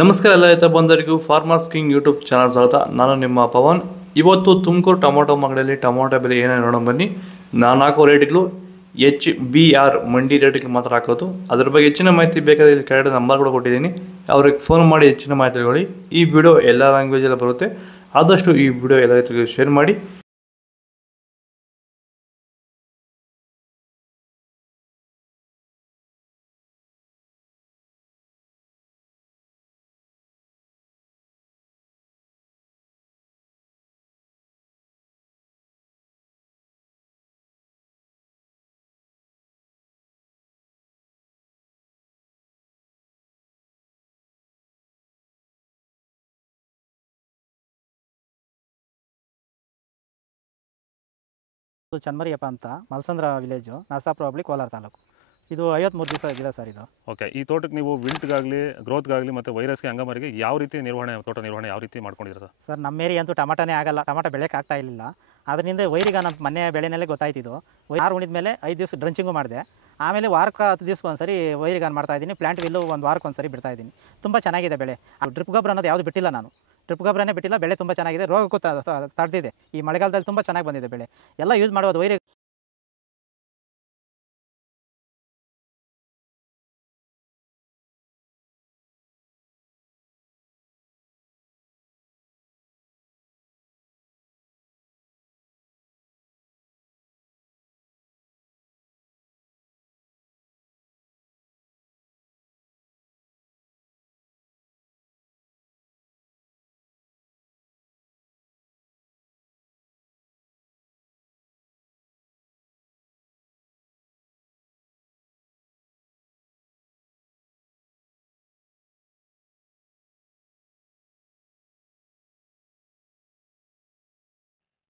ನಮಸ್ಕಾರ ಎಲ್ಲ ರೈತ ಬಂಧುಗಳಿಗೂ ಫಾರ್ಮರ್ಸ್ ಕಿಂಗ್ ಯೂಟ್ಯೂಬ್ ಚಾನಲ್ ಸ್ವಾಗತ. ನಾನು ನಿಮ್ಮ ಪವನ್. ಇವತ್ತು ತುಮಕೂರು ಟೊಮೊಟೊ ಮಾರ್ಕೆಟಲ್ಲಿ ಟೊಮೊಟೊ ಬೆಲೆ ಏನೇನು ನೋಡೋಣ ಬನ್ನಿ. ನಾನು ಹಾಕೋ ರೇಟ್ಗಳು HBR ಮಂಡಿ ರೇಟ್ಗಳು ಮಾತ್ರ ಹಾಕೋದು. ಅದ್ರ ಬಗ್ಗೆ ಹೆಚ್ಚಿನ ಮಾಹಿತಿ ಬೇಕಾದರೆ ಇಲ್ಲಿ ಕೆಳಗಡೆ ನಂಬರ್ ಕೂಡ ಕೊಟ್ಟಿದ್ದೀನಿ, ಅವ್ರಿಗೆ ಫೋನ್ ಮಾಡಿ ಹೆಚ್ಚಿನ ಮಾಹಿತಿ ತಿಳ್ಕೊಳ್ಳಿ. ಈ ವಿಡಿಯೋ ಎಲ್ಲ ಲ್ಯಾಂಗ್ವೇಜಲ್ಲಿ ಬರುತ್ತೆ, ಆದಷ್ಟು ಈ ವಿಡಿಯೋ ಎಲ್ಲ ರೈತರಿಗೆ ಶೇರ್ ಮಾಡಿ. ಚನ್ಮರಿಯಪ್ಪ ಅಂತ ಮಲ್ಸಂದ್ರ ವಿಲೇಜು, ನರಸಾಪುರ ಹೋಬಳಿ, ಕೋಲಾರ ತಾಲೂಕು. ಇದು 53 ದಿವಸ ಗಿಡ ಸರ್ ಇದು. ಓಕೆ, ಈ ತೋಟಕ್ಕೆ ನೀವು ವಿಲ್ಟ್ಗಾಗಲಿ ಗ್ರೋತ್ಗಾಗಲಿ ಮತ್ತು ವೈರಸ್ಗೆ ಅಂಗಮಾರಿಗೆ ಯಾವ ರೀತಿ ತೋಟ ನಿರ್ವಹಣೆ ಯಾವ ರೀತಿ ಮಾಡ್ಕೊಂಡಿದ್ದೀರಾ ಸರ್? ನಮ್ಮ ಏರಿಯಾ ಅಂತೂ ಟಮಾಟನೇ ಆಗಲ್ಲ, ಟಮಾಟ ಬೆಳೆಯೋಕೆ ಆಗ್ತಾ ಇರಲಿಲ್ಲ. ಅದರಿಂದ ವೈರಿಗೆ ನಮ್ಮ ಮನೆ ಬೆಳೆನಲ್ಲೇ ಗೊತ್ತಾಯ್ತಿದ್ದು. ಆರು ಉಣಿದ ಮೇಲೆ 5 ದಿವಸ ಡ್ರಂಚಿಂಗು ಮಾಡಿದೆ. ಆಮೇಲೆ ವಾರಕ್ಕೆ 10 ದಿವಸಕ್ಕೆ ಒಂದ್ಸರಿ ವೈರಿಗಾನ್ ಮಾಡ್ತಾಯಿದ್ದೀನಿ. ಪ್ಲಾಂಟ್ ವಿಲ್ಲು ಒಂದು ವಾರಕ್ಕೆ ಒಂದ್ಸರಿ ಬಿಡ್ತಾಯಿದ್ದೀನಿ. ತುಂಬ ಚೆನ್ನಾಗಿದೆ ಬೆಳೆ. ಡ್ರಿಪ್ ಗೊಬ್ಬರ ಅನ್ನೋದು ಯಾವುದು ಬಿಟ್ಟಿಲ್ಲ ನಾನು, ಡ್ರಿಪ್ ಗೊಬ್ಬರನೇ ಬಿಟ್ಟಿಲ್ಲ. ಬೆಳೆ ತುಂಬ ಚೆನ್ನಾಗಿದೆ, ರೋಗಕ್ಕೂ ತಡೆದಿದೆ. ಈ ಮಳೆಗಾಲದಲ್ಲಿ ತುಂಬ ಚೆನ್ನಾಗಿ ಬಂದಿದೆ ಬೆಳೆ. ಎಲ್ಲ ಯೂಸ್ ಮಾಡೋದು ವೈರಿ.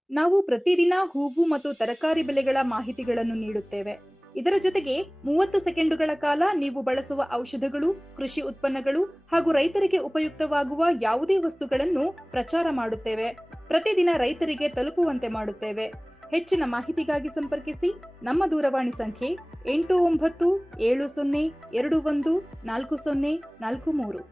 ನಾವು ಪ್ರತಿದಿನ ಹೂವು ಮತ್ತು ತರಕಾರಿ ಬೆಲೆಗಳ ಮಾಹಿತಿಗಳನ್ನು ನೀಡುತ್ತೇವೆ. ಇದರ ಜೊತೆಗೆ 30 ಸೆಕೆಂಡುಗಳ ಕಾಲ ನೀವು ಬಳಸುವ ಔಷಧಗಳು, ಕೃಷಿ ಉತ್ಪನ್ನಗಳು ಹಾಗೂ ರೈತರಿಗೆ ಉಪಯುಕ್ತವಾಗುವ ಯಾವುದೇ ವಸ್ತುಗಳನ್ನು ಪ್ರಚಾರ ಮಾಡುತ್ತೇವೆ. ಪ್ರತಿದಿನ ರೈತರಿಗೆ ತಲುಪುವಂತೆ ಮಾಡುತ್ತೇವೆ. ಹೆಚ್ಚಿನ ಮಾಹಿತಿಗಾಗಿ ಸಂಪರ್ಕಿಸಿ. ನಮ್ಮ ದೂರವಾಣಿ ಸಂಖ್ಯೆ 8970214043.